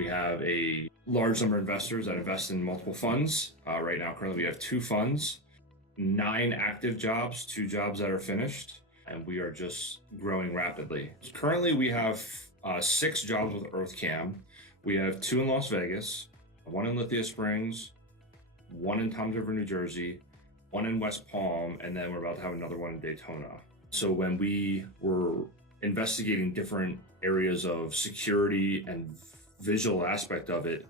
We have a large number of investors that invest in multiple funds. Right now, currently we have 2 funds, 9 active jobs, 2 jobs that are finished, and we are just growing rapidly. Currently, we have 6 jobs with EarthCam. We have 2 in Las Vegas, 1 in Lithia Springs, 1 in Toms River, New Jersey, 1 in West Palm, and then we're about to have another one in Daytona. So when we were investigating different areas of security and visual aspect of it,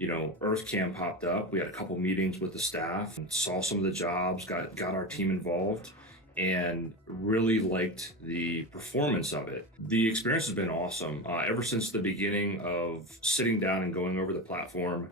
EarthCam popped up. We had a couple meetings with the staff and saw some of the jobs, got our team involved, and really liked the performance of it. The experience has been awesome. Ever since the beginning of sitting down and going over the platform,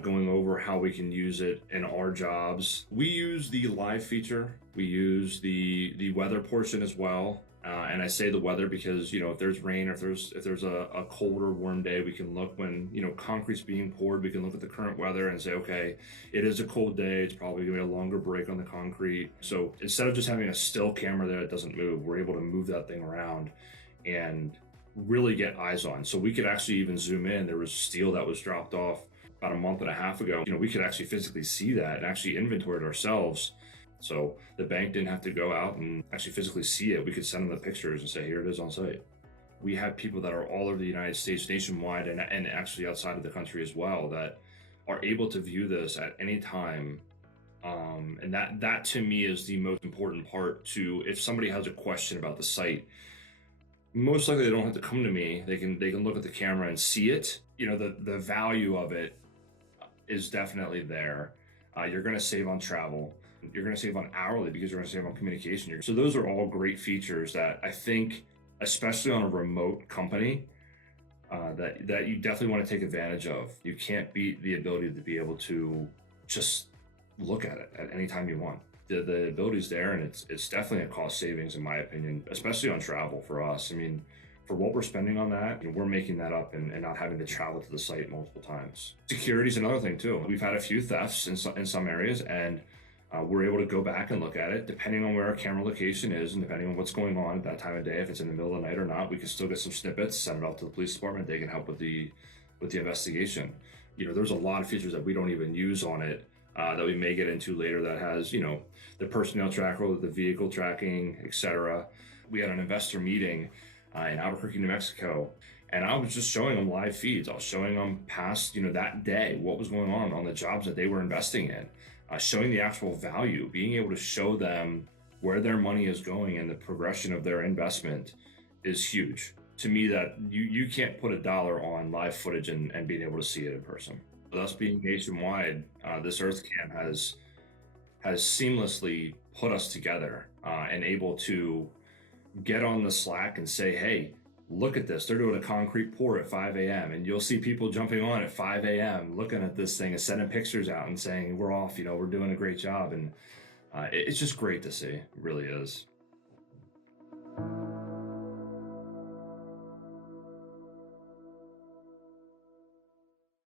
going over how we can use it in our jobs. We use the live feature. We use the weather portion as well. And I say the weather because, if there's rain or if there's a cold or warm day, we can look when, concrete's being poured, we can look at the current weather and say, okay, it is a cold day. It's probably gonna be a longer break on the concrete. So instead of just having a still camera there that doesn't move, we're able to move that thing around and really get eyes on. So we could actually even zoom in. There was steel that was dropped off about a month and a half ago. We could actually physically see that and actually inventory it ourselves. So the bank didn't have to go out and actually physically see it. We could send them the pictures and say, here it is on site. We have people that are all over the United States, nationwide, and actually outside of the country as well, that are able to view this at any time. And that to me is the most important part. To if somebody has a question about the site, most likely they don't have to come to me. They can look at the camera and see it. The value of it is definitely there. You're going to save on travel. You're going to save on hourly because you're going to save on communication. So those are all great features that I think, especially on a remote company, that you definitely want to take advantage of. You can't beat the ability to be able to just look at it at any time you want. The ability's there, and it's definitely a cost savings in my opinion, especially on travel for us. I mean, for what we're spending on that, we're making that up and not having to travel to the site multiple times. Security is another thing too. We've had a few thefts in some areas, and we're able to go back and look at it depending on where our camera location is and depending on what's going on at that time of day. If it's in the middle of the night or not, we can still get some snippets, send it off to the police department. They can help with the investigation. There's a lot of features that we don't even use on it that we may get into later that has, the personnel tracker, the vehicle tracking, etc. We had an investor meeting in Albuquerque, New Mexico, and I was just showing them live feeds. I was showing them past, that day, what was going on the jobs that they were investing in, showing the actual value, being able to show them where their money is going and the progression of their investment is huge. To me, that you can't put a dollar on live footage and being able to see it in person. With us being nationwide, this EarthCam has seamlessly put us together and able to get on the Slack and say, hey, look at this. They're doing a concrete pour at 5 a.m. and you'll see people jumping on at 5 a.m. looking at this thing and sending pictures out and saying, we're off, we're doing a great job. And it's just great to see. It really is.